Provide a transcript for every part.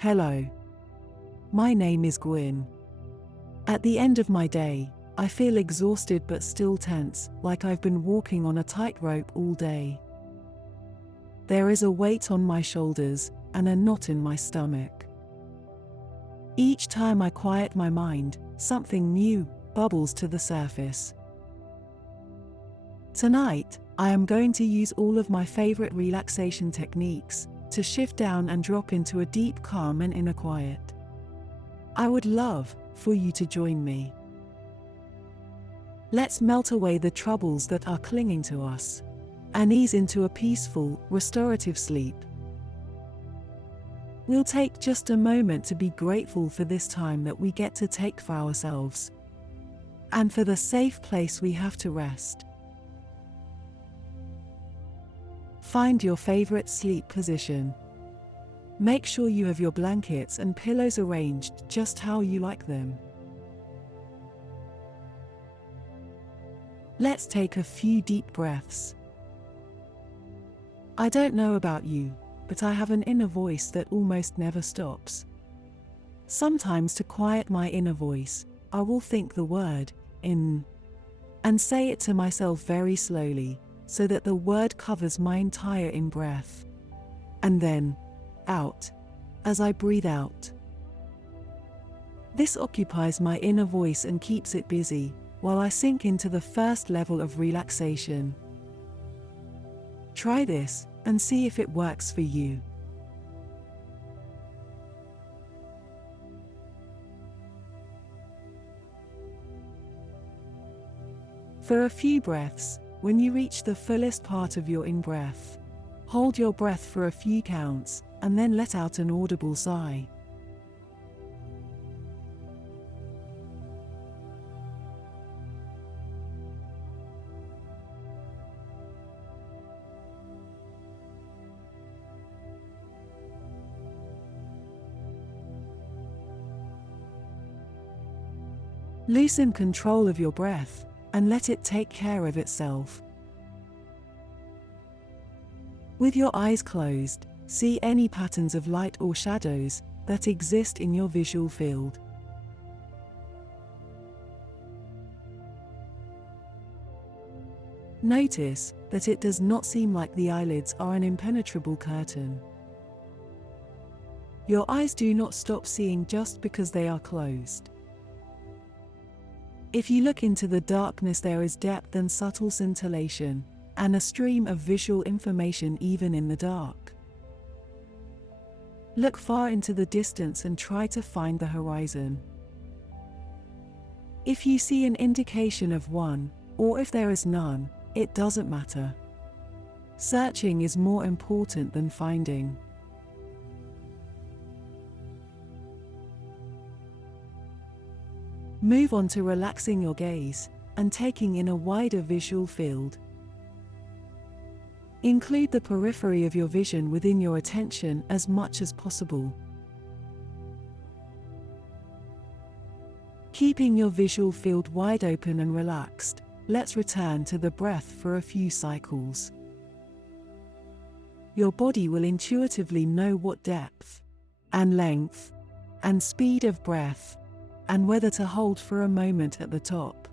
Hello. My name is Gwyn. At the end of my day, I feel exhausted but still tense, like I've been walking on a tightrope all day. There is a weight on my shoulders and a knot in my stomach. Each time I quiet my mind, something new bubbles to the surface. Tonight, I am going to use all of my favorite relaxation techniques to shift down and drop into a deep calm and inner quiet. I would love for you to join me. Let's melt away the troubles that are clinging to us and ease into a peaceful, restorative sleep. We'll take just a moment to be grateful for this time that we get to take for ourselves and for the safe place we have to rest. Find your favorite sleep position. Make sure you have your blankets and pillows arranged just how you like them. Let's take a few deep breaths. I don't know about you, but I have an inner voice that almost never stops. Sometimes to quiet my inner voice, I will think the word in and say it to myself very slowly, so that the word covers my entire in-breath. And then, out, as I breathe out. This occupies my inner voice and keeps it busy, while I sink into the first level of relaxation. Try this, and see if it works for you. For a few breaths, when you reach the fullest part of your in-breath, hold your breath for a few counts, and then let out an audible sigh. Loosen control of your breath, and let it take care of itself. With your eyes closed, see any patterns of light or shadows that exist in your visual field. Notice that it does not seem like the eyelids are an impenetrable curtain. Your eyes do not stop seeing just because they are closed. If you look into the darkness, there is depth and subtle scintillation, and a stream of visual information even in the dark. Look far into the distance and try to find the horizon. If you see an indication of one, or if there is none, it doesn't matter. Searching is more important than finding. Move on to relaxing your gaze and taking in a wider visual field. Include the periphery of your vision within your attention as much as possible. Keeping your visual field wide open and relaxed, let's return to the breath for a few cycles. Your body will intuitively know what depth, and length, and speed of breath, and whether to hold for a moment at the top.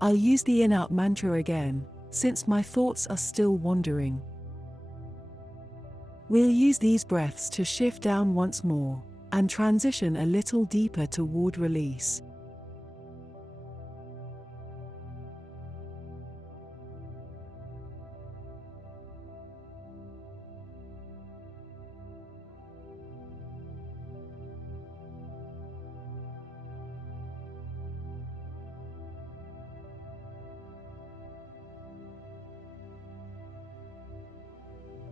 I'll use the in-out mantra again, since my thoughts are still wandering. We'll use these breaths to shift down once more, and transition a little deeper toward release.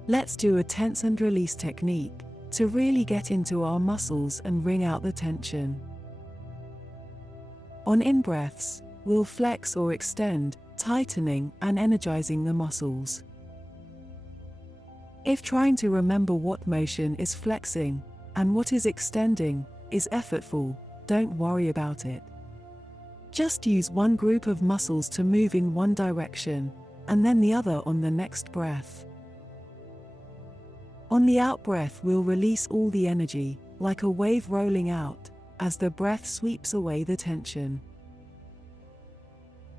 Let's do a tense and release technique to really get into our muscles and wring out the tension. On in-breaths, we'll flex or extend, tightening and energizing the muscles. If trying to remember what motion is flexing and what is extending is effortful, don't worry about it. Just use one group of muscles to move in one direction, and then the other on the next breath. On the out-breath, we'll release all the energy, like a wave rolling out, as the breath sweeps away the tension.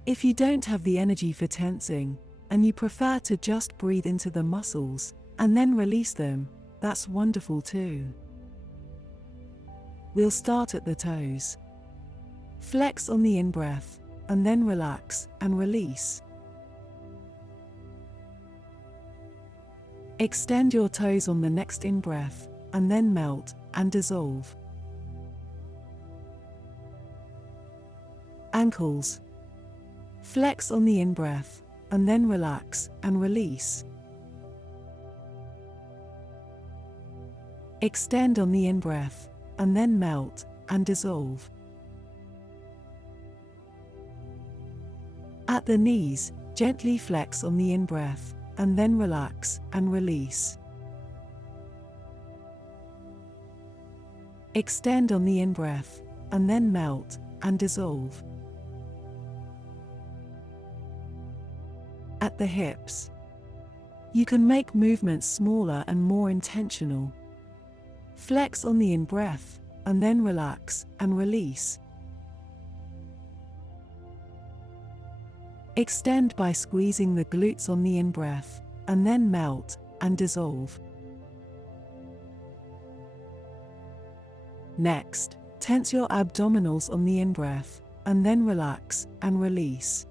If you don't have the energy for tensing, and you prefer to just breathe into the muscles, and then release them, that's wonderful too. We'll start at the toes. Flex on the in-breath, and then relax and release. Extend your toes on the next in-breath, and then melt and dissolve. Ankles. Flex on the in-breath, and then relax and release. Extend on the in-breath, and then melt and dissolve. At the knees, gently flex on the in-breath, and then relax and release. Extend on the in-breath, and then melt and dissolve. At the hips, you can make movements smaller and more intentional. Flex on the in-breath, and then relax and release. Extend by squeezing the glutes on the in-breath, and then melt and dissolve. Next, tense your abdominals on the in-breath, and then relax and release.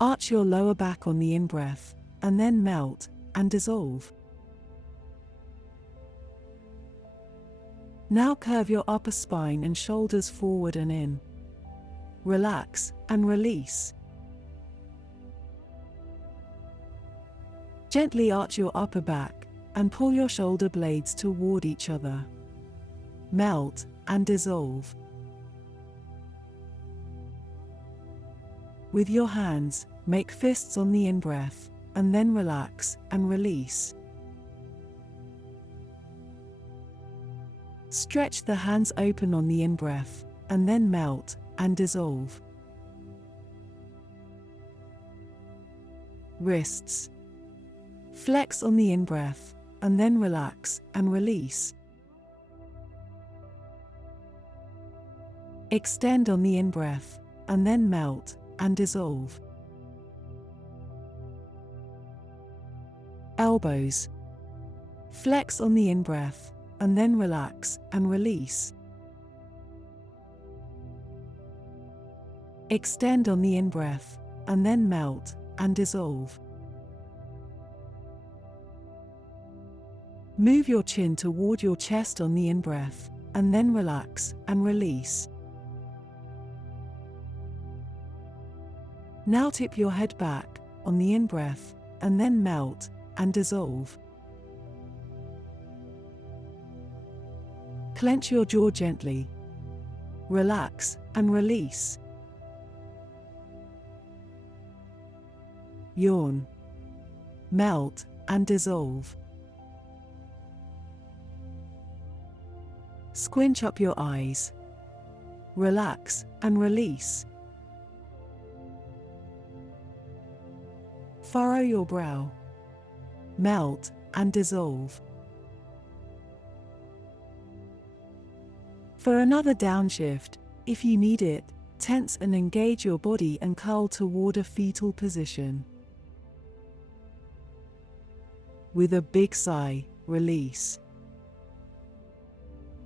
Arch your lower back on the in-breath, and then melt and dissolve. Now curve your upper spine and shoulders forward and in. Relax and release. Gently arch your upper back and pull your shoulder blades toward each other. Melt and dissolve. With your hands, make fists on the in-breath, and then relax and release. Stretch the hands open on the in-breath, and then melt and dissolve. Wrists. Flex on the in-breath, and then relax and release. Extend on the in-breath, and then melt and dissolve. Elbows. Flex on the in-breath, and then relax and release. Extend on the in-breath, and then melt and dissolve. Move your chin toward your chest on the in-breath, and then relax and release. Now tip your head back on the in-breath, and then melt and dissolve. Clench your jaw gently. Relax and release. Yawn. Melt and dissolve. Squinch up your eyes. Relax and release. Furrow your brow. Melt and dissolve. For another downshift, if you need it, tense and engage your body and curl toward a fetal position. With a big sigh, release.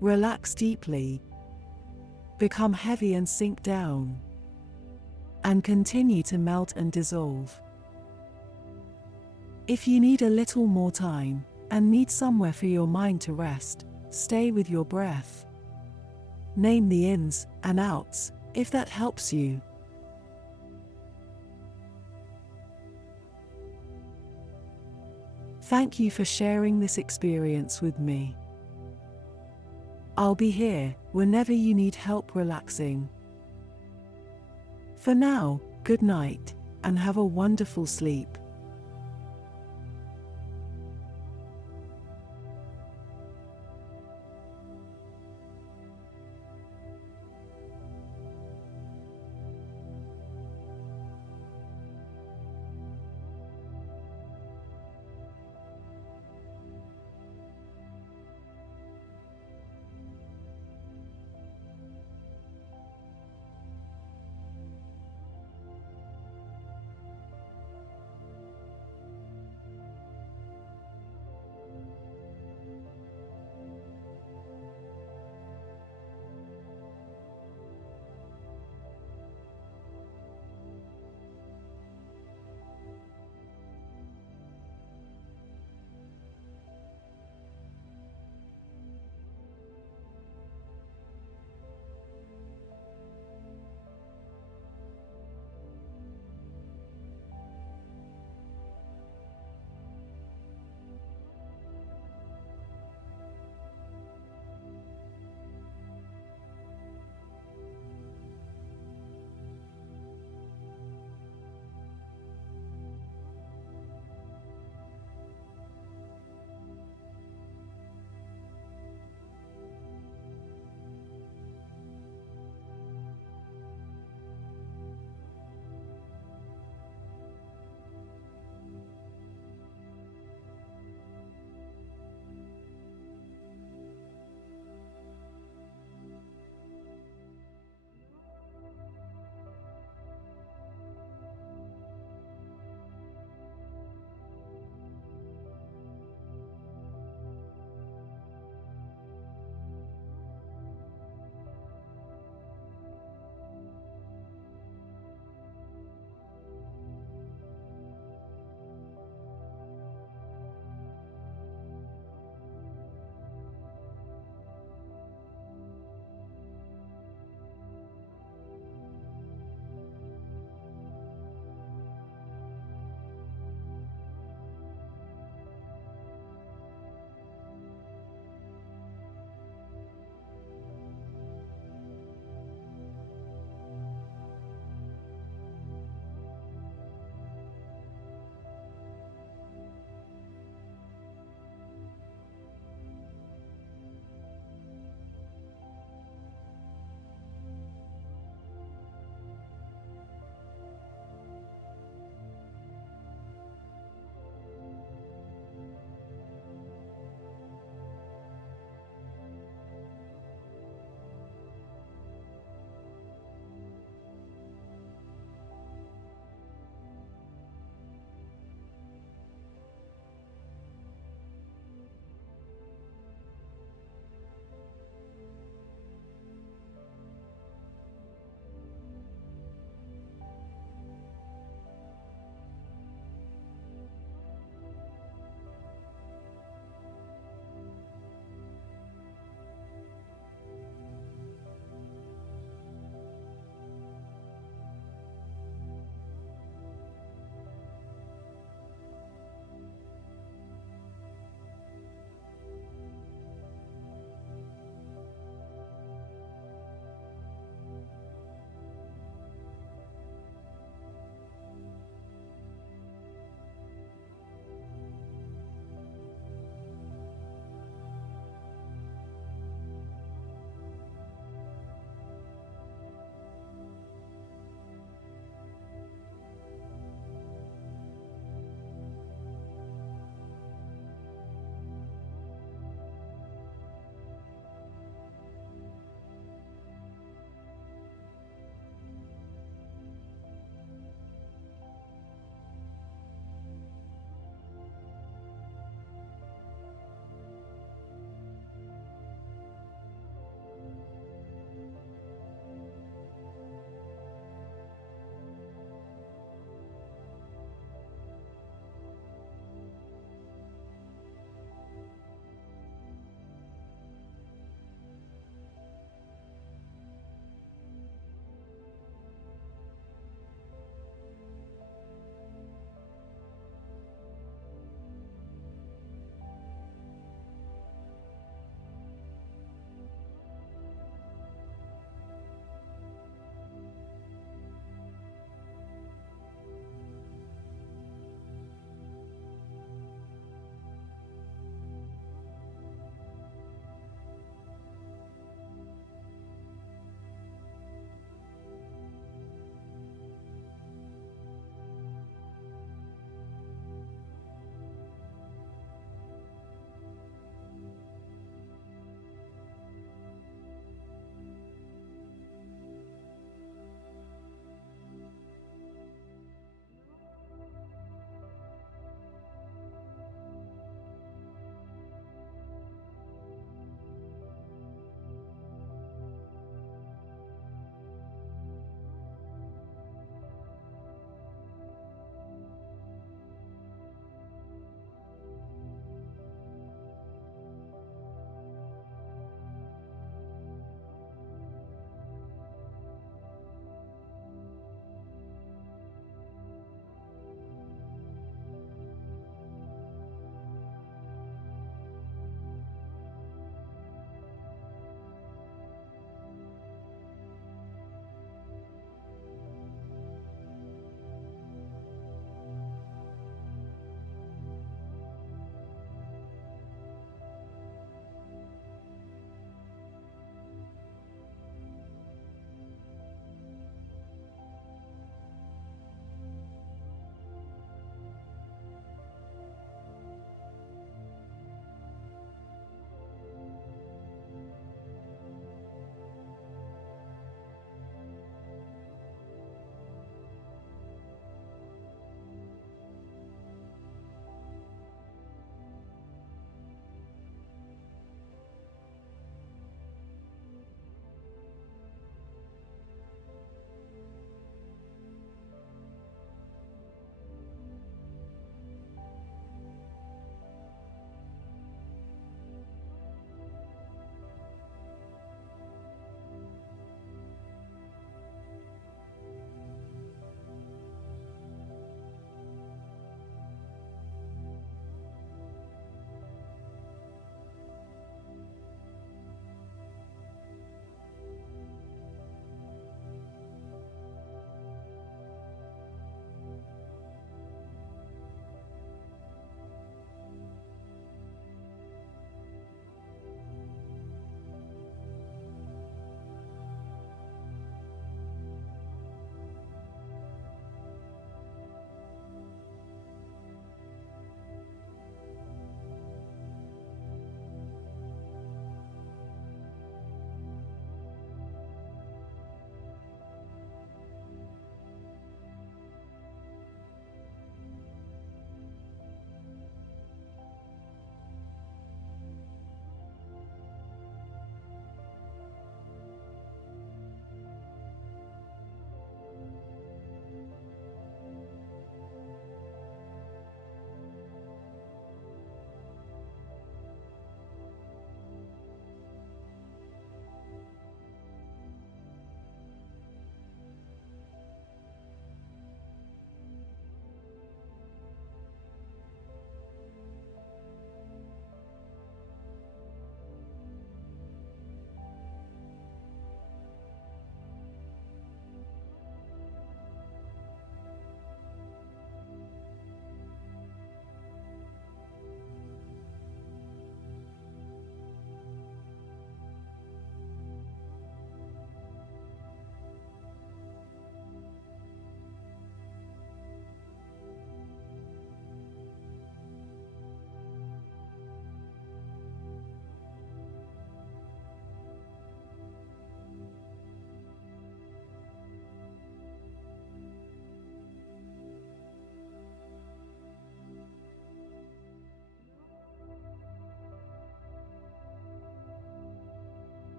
Relax deeply. Become heavy and sink down. And continue to melt and dissolve. If you need a little more time, and need somewhere for your mind to rest, stay with your breath. Name the ins and outs, if that helps you. Thank you for sharing this experience with me. I'll be here whenever you need help relaxing. For now, good night, and have a wonderful sleep.